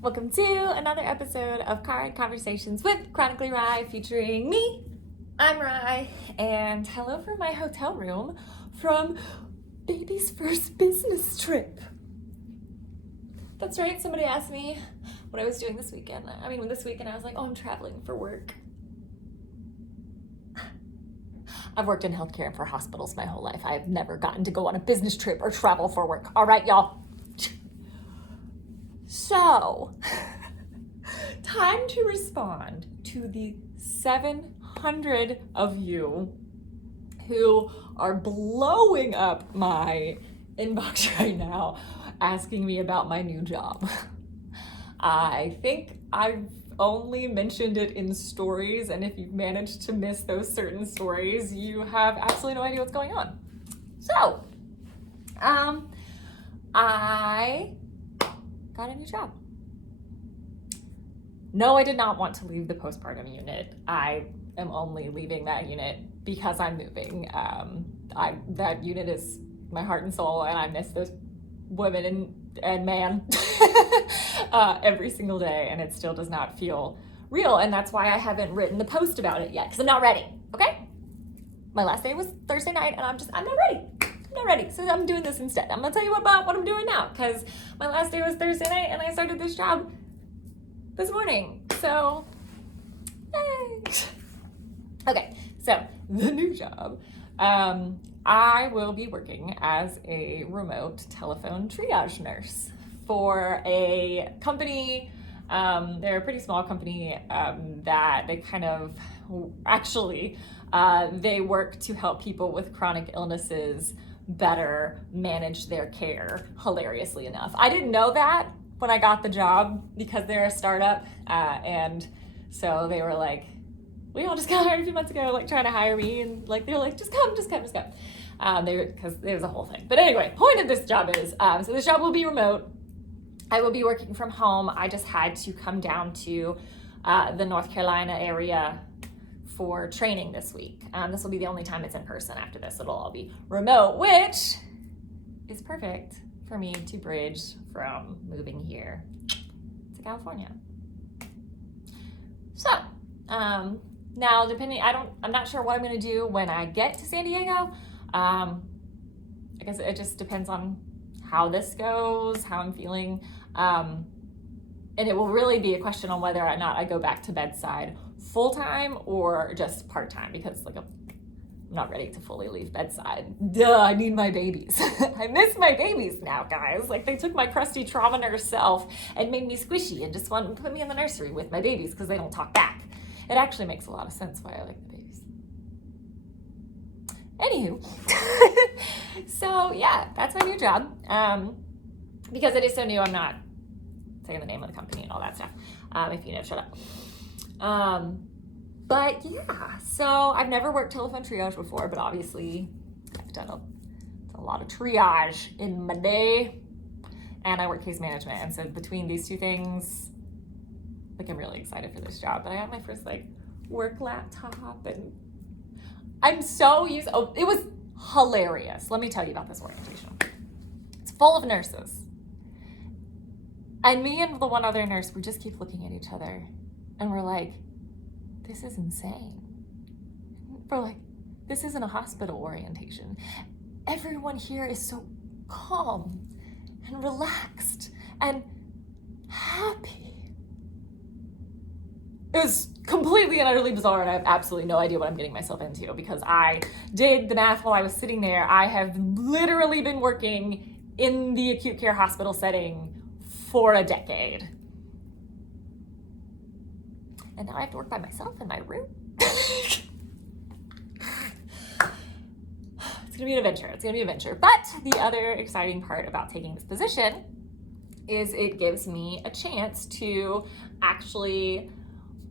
Welcome to another episode of Car Conversations with Chronically Rye, featuring me. I'm Rye, and hello from my hotel room from baby's first business trip. That's right, somebody asked me what I was doing this weekend. I was like, I'm traveling for work. I've worked in healthcare and for hospitals my whole life. I've never gotten to go on a business trip or travel for work. All right, y'all. So, time to respond to the 700 of you who are blowing up my inbox right now asking me about my new job. I think I've only mentioned it in stories, and if you've managed to miss those certain stories, you have absolutely no idea what's going on. So, I got a new job. No, I did not want to leave the postpartum unit. I am only leaving that unit because I'm moving. That unit is my heart and soul, and I miss those women and man every single day, and it still does not feel real, and that's why I haven't written the post about it yet, because I'm not ready, okay? My last day was Thursday night, and I'm not ready. I'm not ready, so I'm doing this instead. I'm gonna tell you about what I'm doing now, because my last day was Thursday night, and I started this job this morning, so yay. Okay, so the new job. I will be working as a remote telephone triage nurse for a company. They're a pretty small company that they kind of they work to help people with chronic illnesses better manage their care, hilariously enough. I didn't know that when I got the job because they're a startup, and so they were like, we all just got hired a few months ago, like trying to hire me, and like they're like, just come. Because there was a whole thing. But anyway, point of this job is, so this job will be remote. I will be working from home. I just had to come down to the North Carolina area for training this week. This will be the only time it's in person. After this, it'll all be remote, which is perfect for me to bridge from moving here to California. So, now I'm not sure what I'm gonna do when I get to San Diego. I guess it just depends on how this goes, how I'm feeling. And it will really be a question on whether or not I go back to bedside full-time or just part-time, because I'm not ready to fully leave bedside. Duh, I need my babies. I miss my babies now, guys. Like, they took my crusty trauma nurse self and made me squishy and just wanted to put me in the nursery with my babies because they don't talk back. It actually makes a lot of sense why I like the babies. Anywho, so yeah, that's my new job. Because it is so new, I'm not saying the name of the company and all that stuff. If you know, shut up. But yeah, so I've never worked telephone triage before, but obviously I've done a lot of triage in my day, and I work case management. And so between these two things, like, I'm really excited for this job. But I got my first work laptop, and I'm so used. Oh, it was hilarious. Let me tell you about this orientation. It's full of nurses, and me and the one other nurse, we just keep looking at each other, and we're like, this is insane. We're like, this isn't a hospital orientation. Everyone here is so calm and relaxed and happy. It was completely and utterly bizarre, and I have absolutely no idea what I'm getting myself into, because I did the math while I was sitting there. I have literally been working in the acute care hospital setting for a decade. And now I have to work by myself in my room. It's gonna be an adventure. But the other exciting part about taking this position is it gives me a chance to actually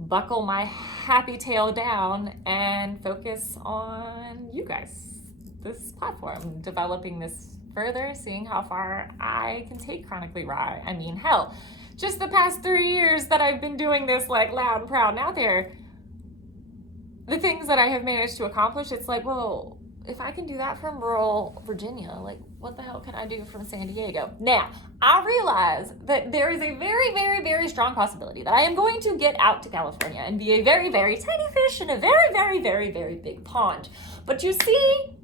buckle my happy tail down and focus on you guys, this platform, developing this further, seeing how far I can take Chronically Rye. I mean, hell, just the past 3 years that I've been doing this loud and proud and out there, the things that I have managed to accomplish, it's like, well, if I can do that from rural Virginia, like what the hell can I do from San Diego? Now, I realize that there is a very, very, very strong possibility that I am going to get out to California and be a very, very tiny fish in a very, very, very, very big pond. But you see,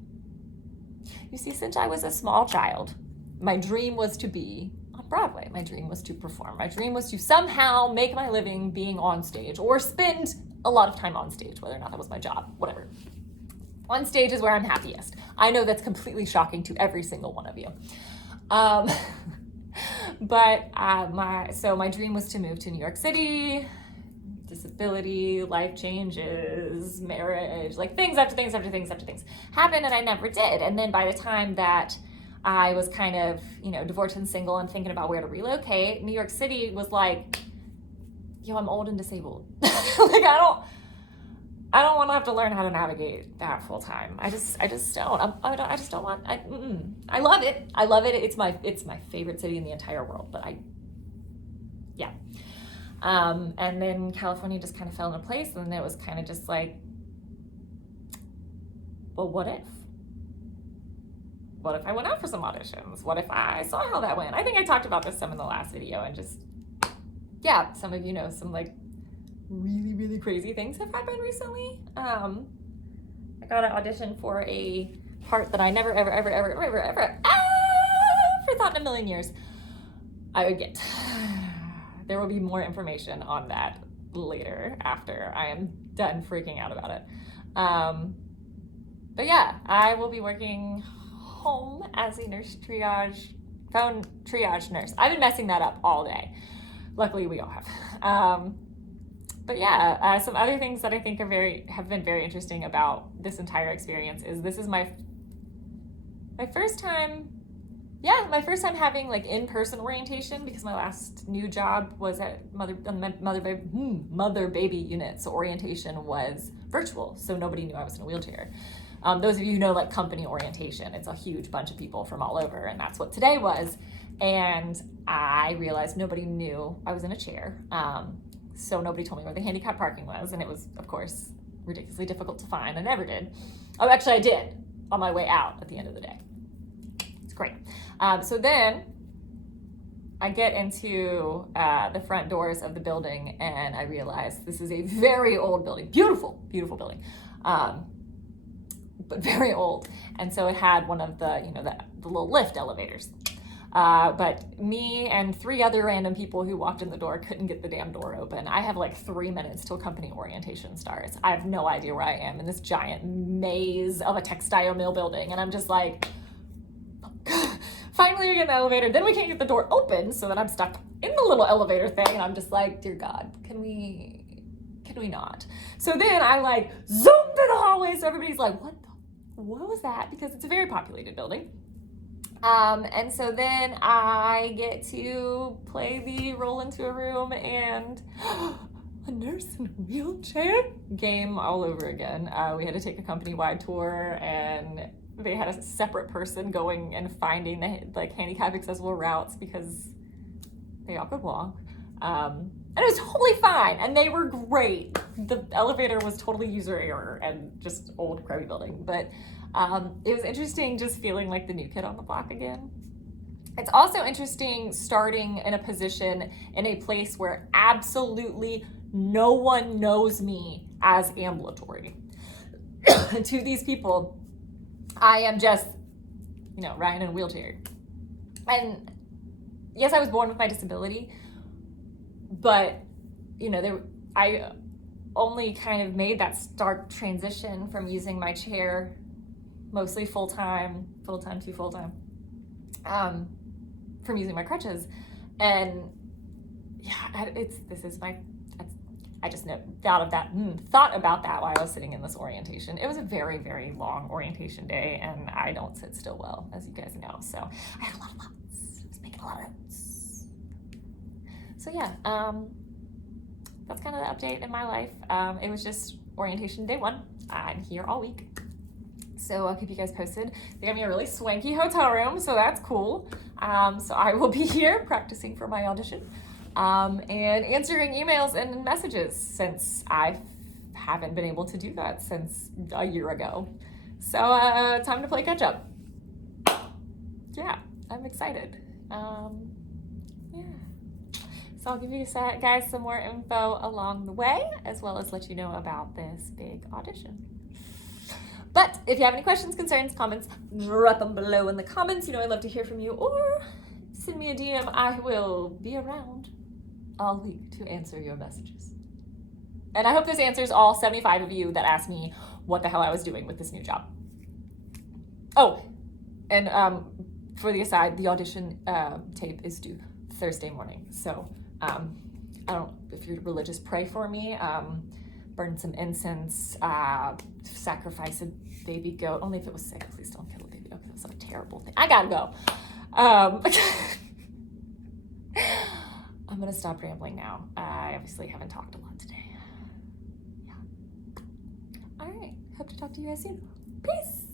since I was a small child, my dream was to be on Broadway. My dream was to perform. My dream was to somehow make my living being on stage or spend a lot of time on stage, whether or not that was my job, whatever. On stage is where I'm happiest. I know that's completely shocking to every single one of you. But my dream was to move to New York City, disability, life changes, marriage, like things after things after things after things happened, and I never did. And then by the time that I was kind of, divorced and single and thinking about where to relocate, New York City was like, yo, I'm old and disabled. Like I don't want to have to learn how to navigate that full time. I just don't. I just don't want. I love it. I love it. It's my favorite city in the entire world. But yeah. And then California just kind of fell into place, and it was kind of just like, well, what if? What if I went out for some auditions? What if I saw how that went? I think I talked about this some in the last video, and just, yeah, some of you know some like really, really crazy things have happened recently. I got an audition for a part that I never, ever thought in a million years I would get. There will be more information on that later after I am done freaking out about it. But yeah, I will be working home as a phone triage nurse. I've been messing that up all day. Luckily, we all have. But yeah, some other things that I think have been very interesting about this entire experience is this is my first time having like in-person orientation, because my last new job was at mother baby unit, so orientation was virtual, so nobody knew I was in a wheelchair. Those of you who know like company orientation, it's a huge bunch of people from all over, and that's what today was. And I realized nobody knew I was in a chair. So nobody told me where the handicap parking was, and it was, of course, ridiculously difficult to find. I never did. Oh, actually, I did on my way out at the end of the day. It's great. So then I get into the front doors of the building, and I realize this is a very old building. Beautiful, beautiful building, but very old. And so it had one of the, the little lift elevators. But me and 3 other random people who walked in the door couldn't get the damn door open. I have like 3 minutes till company orientation starts. I have no idea where I am in this giant maze of a textile mill building. And I'm just like, finally we get in the elevator. Then we can't get the door open, so that I'm stuck in the little elevator thing. And I'm just like, dear God, can we not? So then I like zoom through the hallway. So everybody's like, what was that? Because it's a very populated building. And so then I get to play the roll into a room and a nurse in a wheelchair game all over again. We had to take a company-wide tour, and they had a separate person going and finding the handicap accessible routes because they all could walk. And it was totally fine, and they were great. The elevator was totally user error and just old crummy building, but it was interesting just feeling like the new kid on the block again. It's also interesting starting in a position in a place where absolutely no one knows me as ambulatory. To these people, I am just, Ryan in a wheelchair. And yes, I was born with my disability, but, I only kind of made that stark transition from using my chair mostly full-time to full-time, from using my crutches. And yeah, I just thought about that while I was sitting in this orientation. It was a very, very long orientation day, and I don't sit still well, as you guys know. So I had a lot of thoughts. I was making a lot of notes. So yeah, that's kind of the update in my life. It was just orientation day 1. I'm here all week, so I'll keep you guys posted. They got me a really swanky hotel room, so that's cool. So I will be here practicing for my audition, and answering emails and messages, since I haven't been able to do that since a year ago. So time to play catch up. Yeah, I'm excited. Yeah. So I'll give you guys some more info along the way, as well as let you know about this big audition. But if you have any questions, concerns, comments, drop them below in the comments. You know I love to hear from you, or send me a DM. I will be around all week to answer your messages. And I hope this answers all 75 of you that asked me what the hell I was doing with this new job. Oh, and for the aside, the audition tape is due Thursday morning. So I don't, if you're religious, pray for me. Burn some incense, sacrifice a baby goat. Only if it was sick. Please don't kill a baby goat, because that's a terrible thing. I gotta go. I'm gonna stop rambling now. I obviously haven't talked a lot today. Yeah. All right. Hope to talk to you guys soon. Peace.